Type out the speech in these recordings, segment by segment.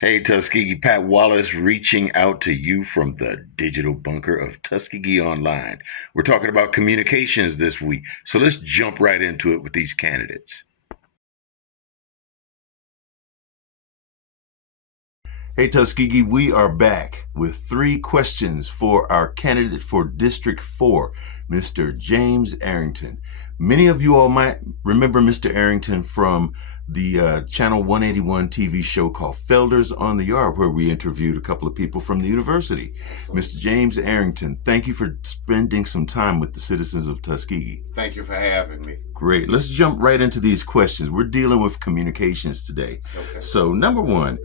Hey, Tuskegee, Pat Wallace reaching out to you from the digital bunker of Tuskegee Online. We're talking about communications this week, so let's jump right into it with these candidates. Hey, Tuskegee, we are back with 3 questions for our candidate for District 4, Mr. James Arrington. Many of you all might remember Mr. Arrington from the Channel 181 TV show called Felders on the Yard, where we interviewed a couple of people from the university. Mr. James Arrington, thank you for spending some time with the citizens of Tuskegee. Thank you for having me. Great. Let's jump right into these questions. We're dealing with communications today. Okay. So, number one,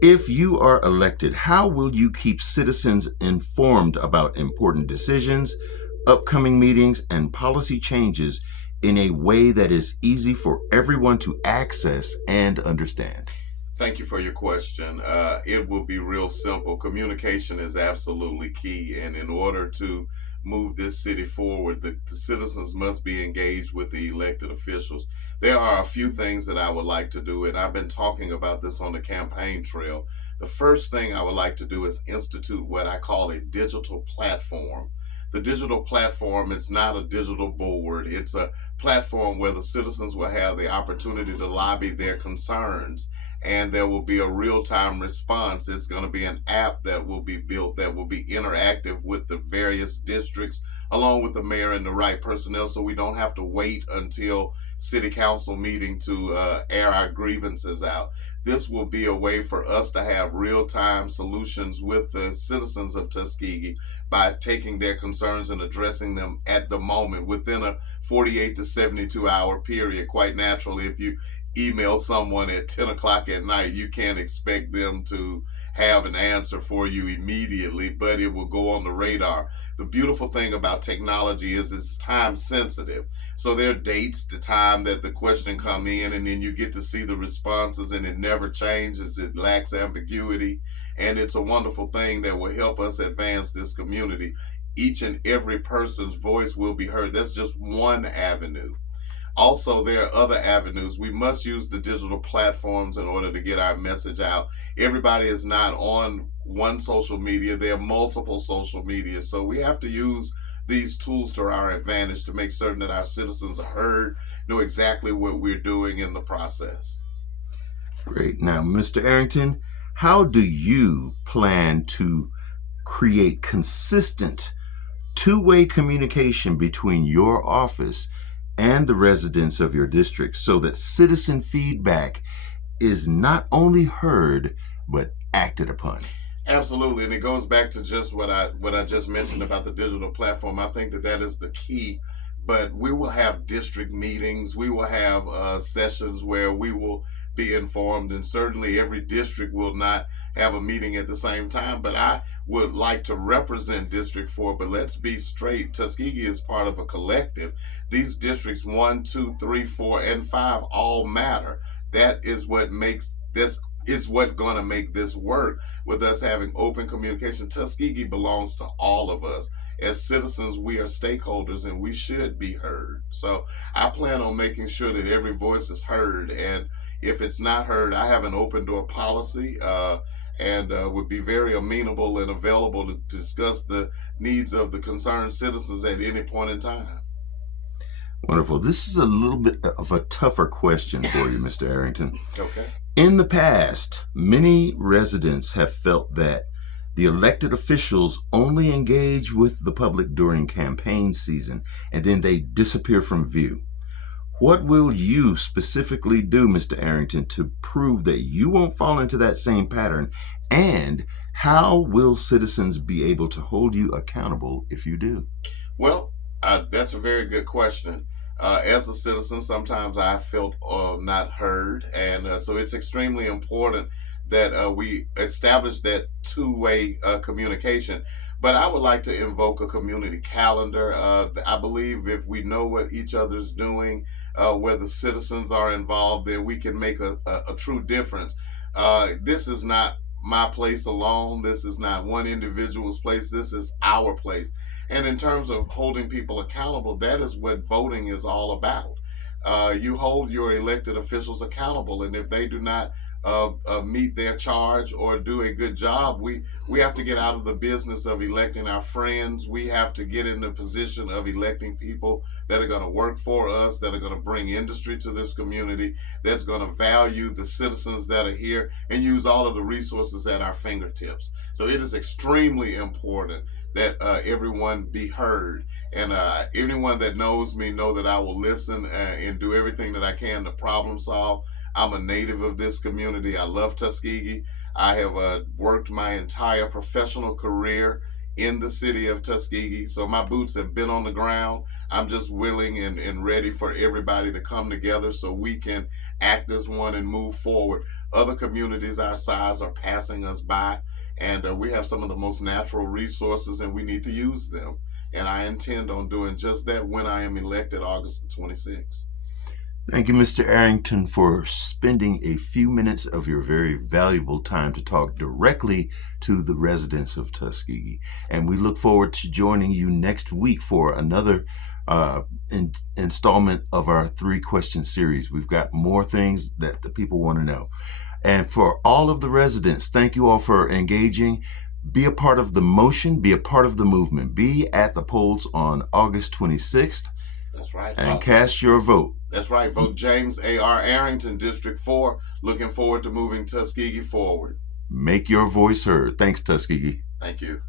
if you are elected, how will you keep citizens informed about important decisions, upcoming meetings, and policy changes in a way that is easy for everyone to access and understand? Thank you for your question. It will be real simple. Communication is absolutely key, and in order to move this city forward, the citizens must be engaged with the elected officials. There are a few things that I would like to do, and I've been talking about this on the campaign trail. The first thing I would like to do is institute what I call a digital platform. The digital platform is not a digital board. It's a platform where the citizens will have the opportunity to lobby their concerns, and there will be a real-time response. It's going to be an app that will be built that will be interactive with the various districts, along with the mayor and the right personnel, so we don't have to wait until city council meeting to air our grievances out. This will be a way for us to have real-time solutions with the citizens of Tuskegee by taking their concerns and addressing them at the moment within a 48 to 72 hour period. Quite naturally, if you email someone at 10 o'clock at night, you can't expect them to have an answer for you immediately, but it will go on the radar. The beautiful thing about technology is it's time sensitive. So there are dates, the time that the question come in, and then you get to see the responses, and it never changes. It lacks ambiguity, and it's a wonderful thing that will help us advance this community. Each and every person's voice will be heard. That's just one avenue. Also, there are other avenues. We must use the digital platforms in order to get our message out. Everybody is not on one social media. There are multiple social media. So we have to use these tools to our advantage to make certain that our citizens are heard, know exactly what we're doing in the process. Great. Now, Mr. Arrington, how do you plan to create consistent two-way communication between your office and the residents of your district so that citizen feedback is not only heard but acted upon? Absolutely, and it goes back to just what I just mentioned about the digital platform. I think that is the key. But we will have district meetings. We will have sessions where we will be informed, and certainly every district will not have a meeting at the same time. But I would like to represent District 4. But let's be straight: Tuskegee is part of a collective. These districts 1, 2, 3, 4, and 5 all matter. That is what makes this is what gonna make this work. With us having open communication, Tuskegee belongs to all of us. As citizens, we are stakeholders and we should be heard. So I plan on making sure that every voice is heard. And if it's not heard, I have an open door policy, and would be very amenable and available to discuss the needs of the concerned citizens at any point in time. Wonderful. This is a little bit of a tougher question for you, Mr. Arrington. Okay. In the past, many residents have felt that the elected officials only engage with the public during campaign season and then they disappear from view. What will you specifically do, Mr. Arrington, to prove that you won't fall into that same pattern? And how will citizens be able to hold you accountable if you do? Well, that's a very good question. As a citizen, sometimes I felt not heard, and so it's extremely important that we establish that two-way communication. But I would like to invoke a community calendar. I believe if we know what each other's doing, where the citizens are involved, then we can make a true difference. This is not my place alone. This is not one individual's place. This is our place. And in terms of holding people accountable, that is what voting is all about. You hold your elected officials accountable, and if they do not meet their charge or do a good job. We have to get out of the business of electing our friends. We have to get in the position of electing people that are going to work for us, that are going to bring industry to this community, that's going to value the citizens that are here and use all of the resources at our fingertips. So it is extremely important that everyone be heard. And anyone that knows me know that I will listen and do everything that I can to problem solve. I'm a native of this community. I love Tuskegee. I have worked my entire professional career in the city of Tuskegee, so my boots have been on the ground. I'm just willing and ready for everybody to come together so we can act as one and move forward. Other communities our size are passing us by, and we have some of the most natural resources, and we need to use them. And I intend on doing just that when I am elected August the 26th. Thank you, Mr. Arrington, for spending a few minutes of your very valuable time to talk directly to the residents of Tuskegee. And we look forward to joining you next week for another installment of our 3-question series. We've got more things that the people want to know. And for all of the residents, thank you all for engaging. Be a part of the motion, be a part of the movement. Be at the polls on August 26th. That's right. And cast your vote. That's right. Vote James A.R. Arrington, District 4. Looking forward to moving Tuskegee forward. Make your voice heard. Thanks, Tuskegee. Thank you.